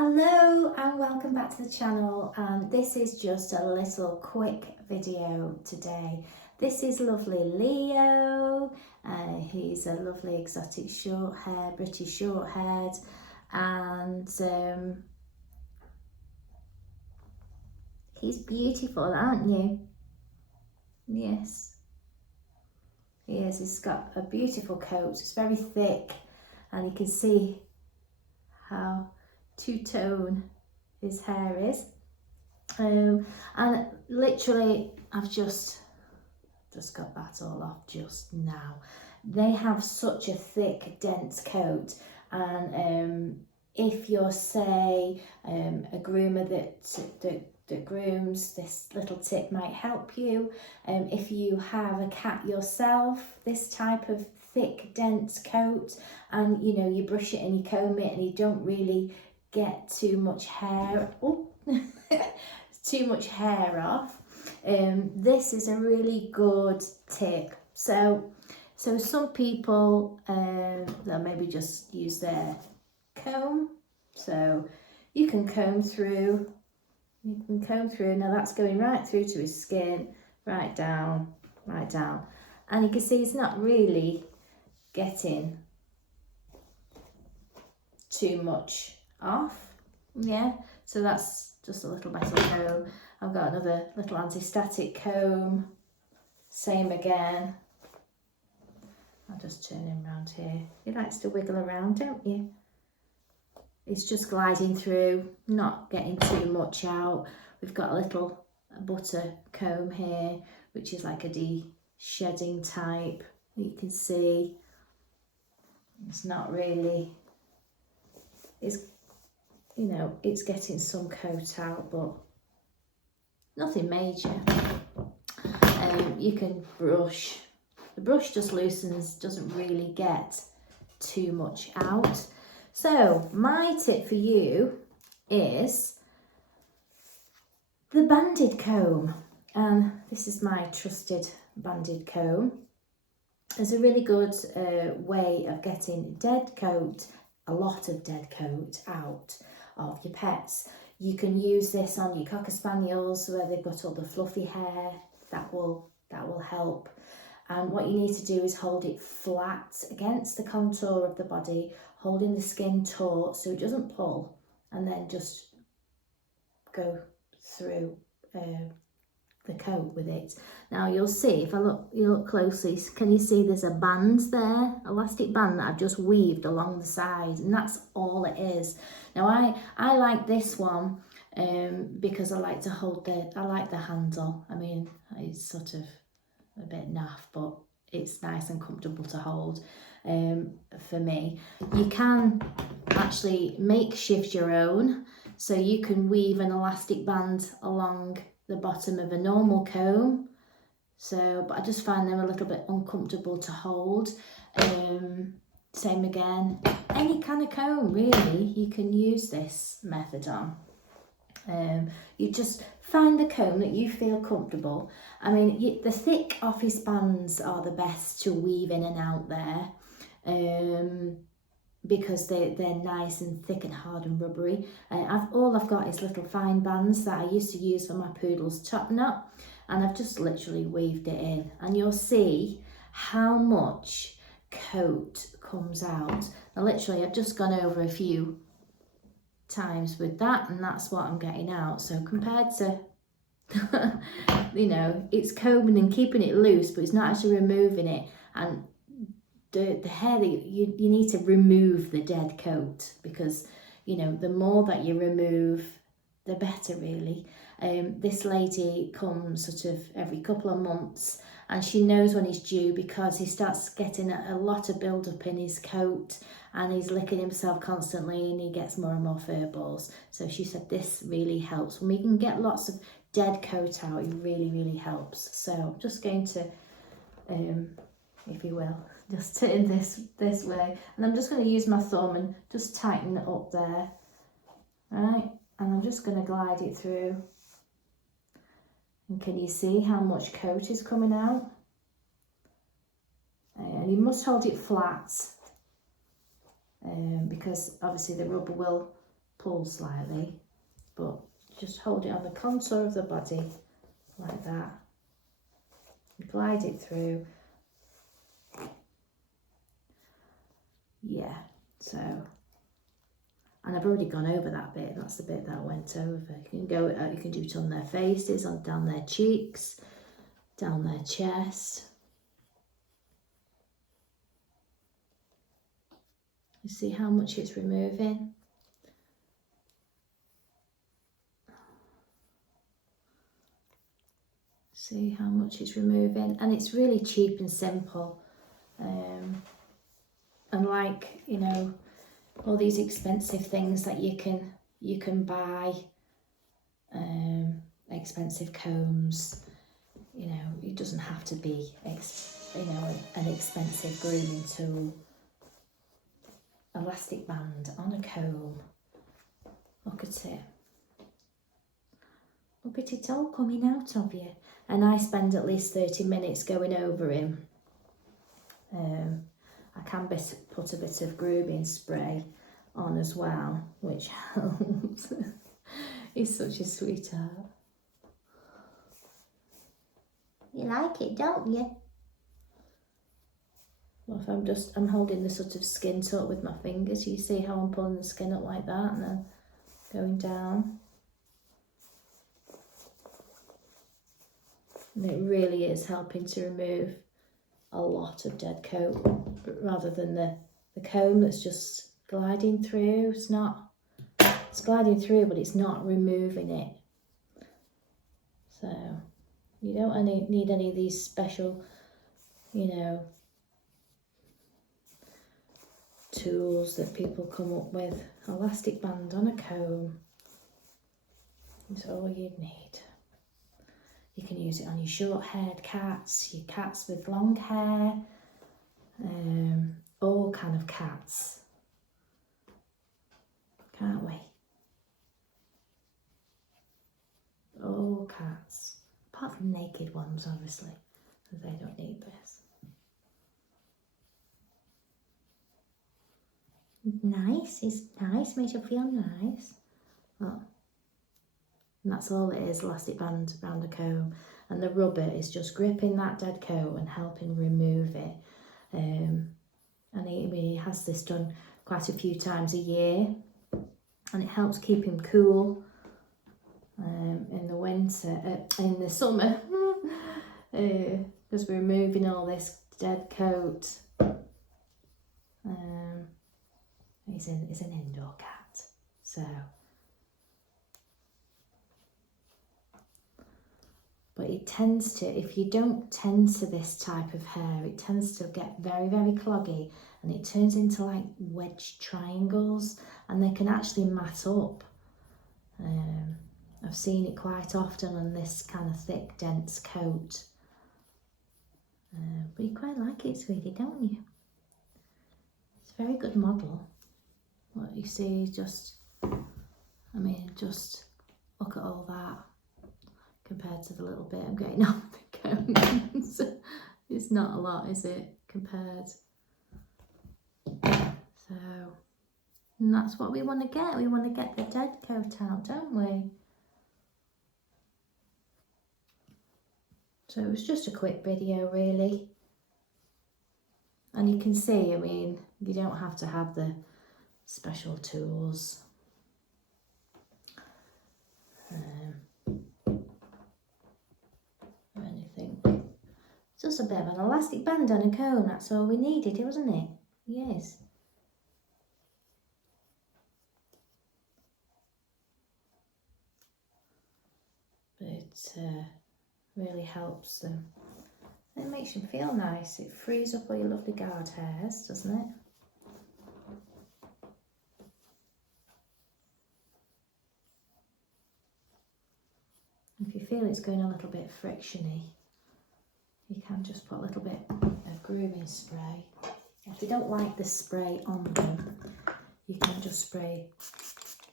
Hello and welcome back to the channel, and this is just a little quick video today. This is lovely Leo. He's a lovely exotic short hair, British short haired, and he's beautiful, aren't you? Yes, he is. He's got a beautiful coat. It's very thick and you can see how two-tone his hair is, and literally I've just got that all off just now. They have such a thick, dense coat, and if you're, say, a groomer that grooms, this little tip might help you. If you have a cat yourself, this type of thick, dense coat, and you brush it and you comb it and you don't really get too much hair, too much hair off, this is a really good tip. So some people they'll maybe just use their comb, so you can comb through. Now that's going right through to his skin, right down, and you can see it's not really getting too much off. Yeah, so that's just a little better comb. I've got another little anti-static comb, same again. I'll just turn him around here. He likes to wiggle around, don't you? It's just gliding through, not getting too much out. We've got a little butter comb here, which is like a de-shedding type. You can see it's not really, it's getting some coat out, but nothing major. You can brush. The brush just loosens, doesn't really get too much out. So my tip for you is the banded comb, and this is my trusted banded comb. It's a really good way of getting dead coat, a lot of dead coat out of your pets. You can use this on your Cocker Spaniels where they've got all the fluffy hair. That will help. And what you need to do is hold it flat against the contour of the body, holding the skin taut so it doesn't pull, and then just go through the coat with it. Now you'll see, if you look closely, can you see there's a band there, elastic band that I've just weaved along the side, and that's all it is. Now I like this one because I like to hold I like the handle. I mean, it's sort of a bit naff, but it's nice and comfortable to hold for me. You can actually makeshift your own, so you can weave an elastic band along the bottom of a normal comb. But I just find them a little bit uncomfortable to hold. Same again, any kind of comb really, you can use this method on. You just find the comb that you feel comfortable. I mean, the thick office bands are the best to weave in and out there, because they're nice and thick and hard and rubbery. All I've got is little fine bands that I used to use for my poodle's top knot, and I've just literally weaved it in, and you'll see how much coat comes out. Now literally I've just gone over a few times with that, and that's what I'm getting out. So compared to it's combing and keeping it loose, but it's not actually removing it. And the hair that you need to remove the dead coat, because the more that you remove, the better really. This lady comes sort of every couple of months, and she knows when he's due because he starts getting a lot of build up in his coat, and he's licking himself constantly, and he gets more and more fur balls. So she said this really helps. When we can get lots of dead coat out, it really helps. So I'm just going to, if you will, just turn this way, and I'm just going to use my thumb and just tighten it up there, right? And I'm just going to glide it through. And can you see how much coat is coming out? And you must hold it flat, because obviously the rubber will pull slightly, but just hold it on the contour of the body like that. Glide it through. Yeah, so, and I've already gone over that bit. That's the bit that I went over. You can go, you can do it on their faces, on down their cheeks, down their chest. You see how much it's removing? See how much it's removing? And it's really cheap and simple. And like, you know, all these expensive things that you can buy, expensive combs, you know, it doesn't have to be, you know, an expensive grooming tool. Elastic band on a comb. Look at it. Look at it all coming out of you. And I spend at least 30 minutes going over him. I can put a bit of grooming spray on as well, which helps. He's such a sweetheart. You like it, don't you? Well, if I'm holding the sort of skin taut with my fingers, you see how I'm pulling the skin up like that and then going down. And it really is helping to remove a lot of dead coat, but rather than the comb that's just gliding through. It's gliding through, but it's not removing it. So you don't need any of these special, you know, tools that people come up with. Elastic band on a comb is all you'd need. You can use it on your short-haired cats, your cats with long hair, all kind of cats, can't we? All cats, apart from naked ones, obviously, because they don't need this. Nice, it's nice, makes you feel nice. Well, and that's all it is, elastic band around the comb. And the rubber is just gripping that dead coat and helping remove it. And he has this done quite a few times a year. And it helps keep him cool in the winter, in the summer. Because we're removing all this dead coat. He's an indoor cat, so. But it tends to, if you don't tend to this type of hair, it tends to get very, very cloggy and it turns into like wedge triangles and they can actually mat up. I've seen it quite often on this kind of thick, dense coat. But you quite like it, sweetie, don't you? It's a very good model. What you see, just look at all that. Compared to the little bit I'm getting off the combs. It's not a lot, is it, compared? So, and that's what we want to get. We want to get the dead coat out, don't we? So it was just a quick video, really. And you can see, I mean, you don't have to have the special tools. Or anything. It's just a bit of an elastic band on a comb, that's all we needed, wasn't it? Yes. But it really helps them. It makes them feel nice. It frees up all your lovely guard hairs, doesn't it? If you feel it's going a little bit frictiony, you can just put a little bit of grooming spray. If you don't like the spray on them, you can just spray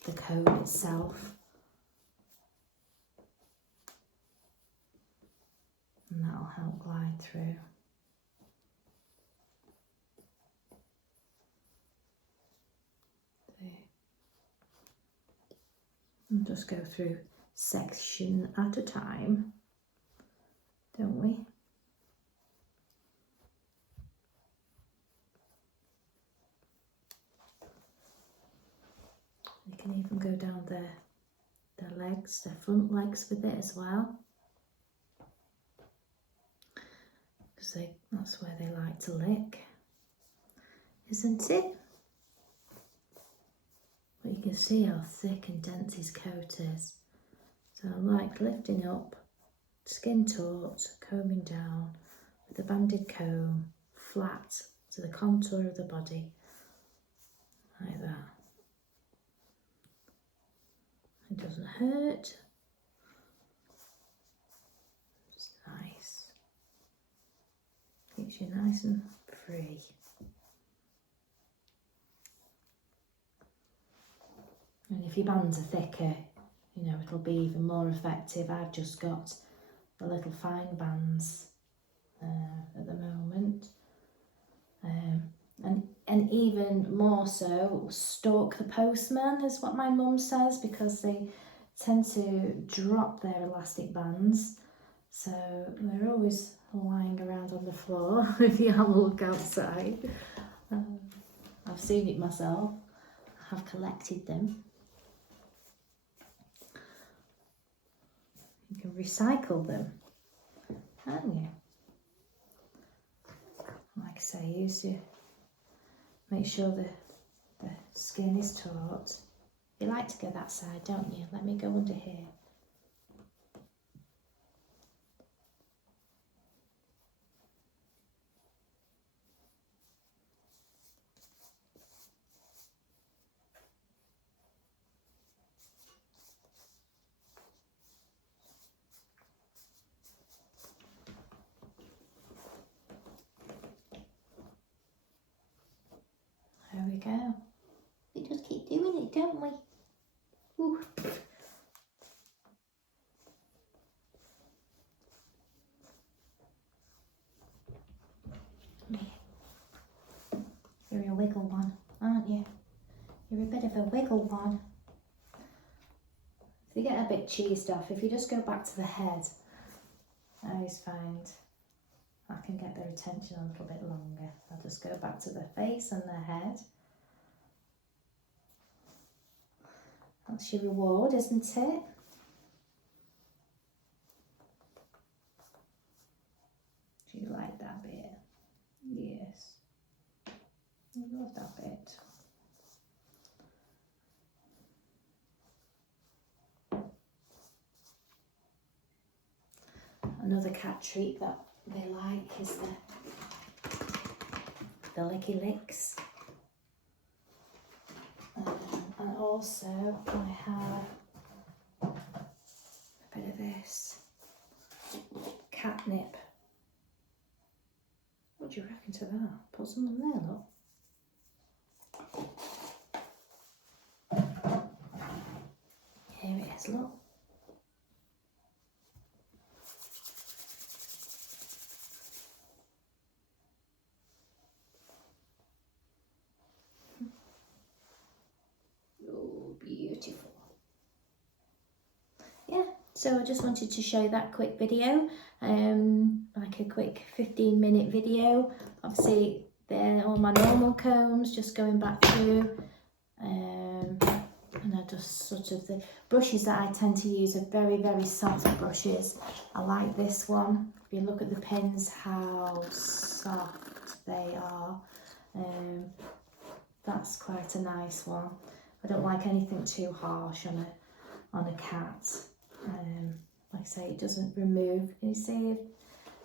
the comb itself. And that'll help glide through. And just go through section at a time, don't we? You can even go down their legs, their front legs with it as well. Because that's where they like to lick, isn't it? But you can see how thick and dense his coat is. So I like lifting up, skin taut, combing down with a banded comb, flat to the contour of the body, like that. It doesn't hurt. It's nice. Keeps you nice and free. And if your bands are thicker, you know, it'll be even more effective. I've just got the little fine bands at the moment. And even more so, stalk the postman is what my mum says, because they tend to drop their elastic bands. So they're always lying around on the floor if you have a look outside. I've seen it myself. I have collected them. You can recycle them, can't you? Like I say, use your, make sure the skin is taut. You like to go that side, don't you? Let me go under here. There we go. We just keep doing it, don't we? Ooh. You're a wiggle one, aren't you? You're a bit of a wiggle one. If you get a bit cheesed off, if you just go back to the head, I always find I can get their attention a little bit longer. I'll just go back to the face and the head. That's your reward, isn't it? Do you like that bit? Yes. I love that bit. Another cat treat that they like is the licky licks. And also I have a bit of this catnip. What do you reckon to that? Put some on there, look. Here it is, look. Oh, beautiful. Yeah, so I just wanted to show that quick video, like a quick 15-minute video. Obviously, they're all my normal combs, just going back through. And I just sort of, the brushes that I tend to use are very, very soft brushes. I like this one. If you look at the pins, how soft they are. That's quite a nice one. I don't like anything too harsh on a cat. Like I say, it doesn't remove, can you see?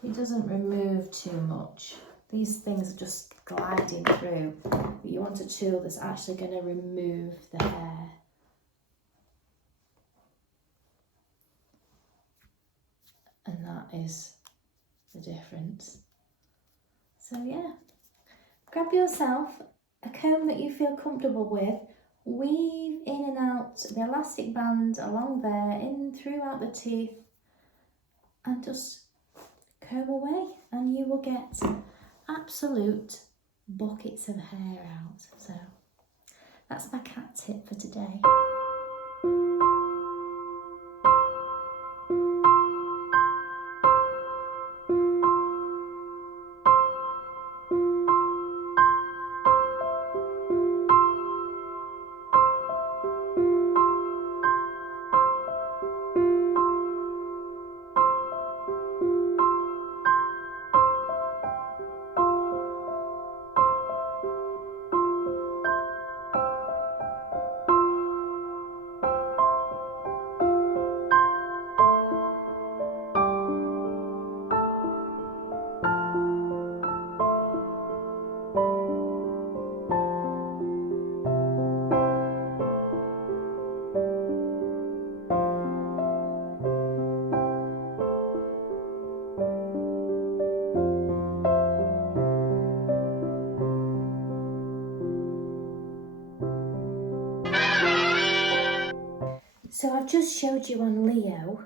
It doesn't remove too much. These things are just gliding through, but you want a tool that's actually going to remove the hair. And that is the difference. So yeah, grab yourself a comb that you feel comfortable with, weave in and out the elastic band along there, in throughout the teeth, and just comb away, and you will get absolute buckets of hair out. So that's my cat tip for today. So I've just showed you on Leo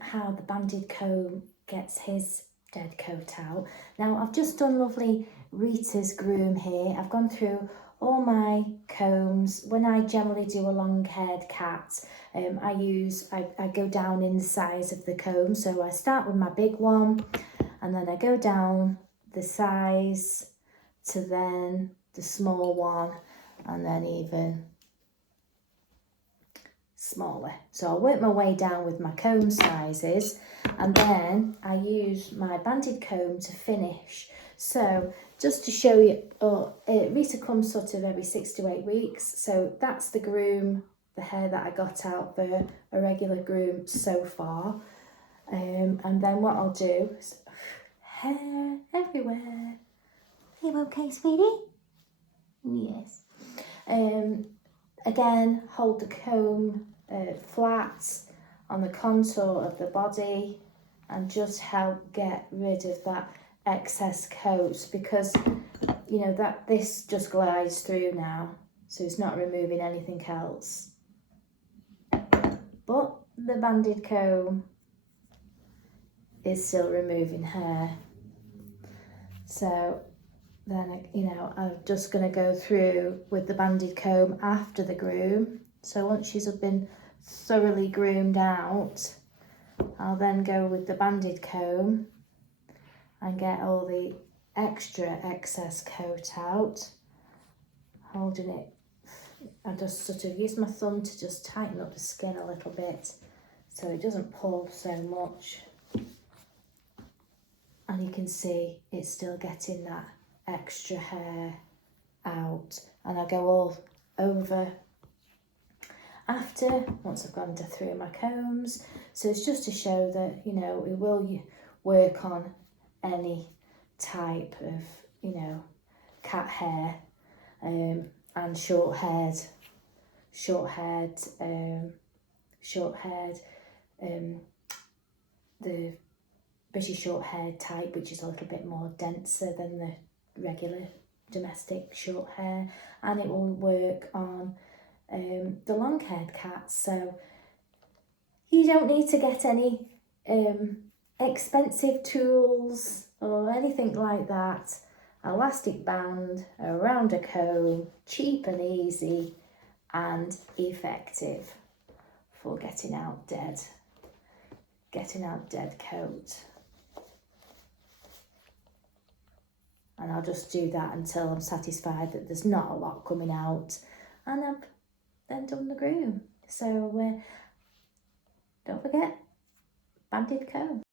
how the banded comb gets his dead coat out. Now I've just done lovely Rita's Groom here. I've gone through all my combs. When I generally do a long-haired cat, I go down in the size of the comb. So I start with my big one, and then I go down the size to then the small one, and then even smaller. So I work my way down with my comb sizes, and then I use my banded comb to finish. So just to show you, Rita comes sort of every 6 to 8 weeks. So that's the groom, the hair that I got out for a regular groom so far. And then what I'll do is hair everywhere. Are you okay, sweetie? Yes. Again, hold the comb flat on the contour of the body and just help get rid of that excess coat, because you know that this just glides through now, so it's not removing anything else. But the banded comb is still removing hair. So then, you know, I'm just going to go through with the banded comb after the groom. So once she's been thoroughly groomed out, I'll then go with the banded comb and get all the extra excess coat out. Holding it, I just sort of use my thumb to just tighten up the skin a little bit so it doesn't pull so much. And you can see it's still getting that extra hair out, and I go all over after, once I've gone through my combs. So it's just to show that, you know, we will work on any type of, you know, cat hair, and short-haired, the British short-haired type, which is a little bit more denser than the regular domestic short hair, and it will work on the long-haired cats. So you don't need to get any expensive tools or anything like that. Elastic band around a comb, cheap and easy and effective for getting out dead coat. And I'll just do that until I'm satisfied that there's not a lot coming out, and I've then done the groom. So don't forget, banded comb.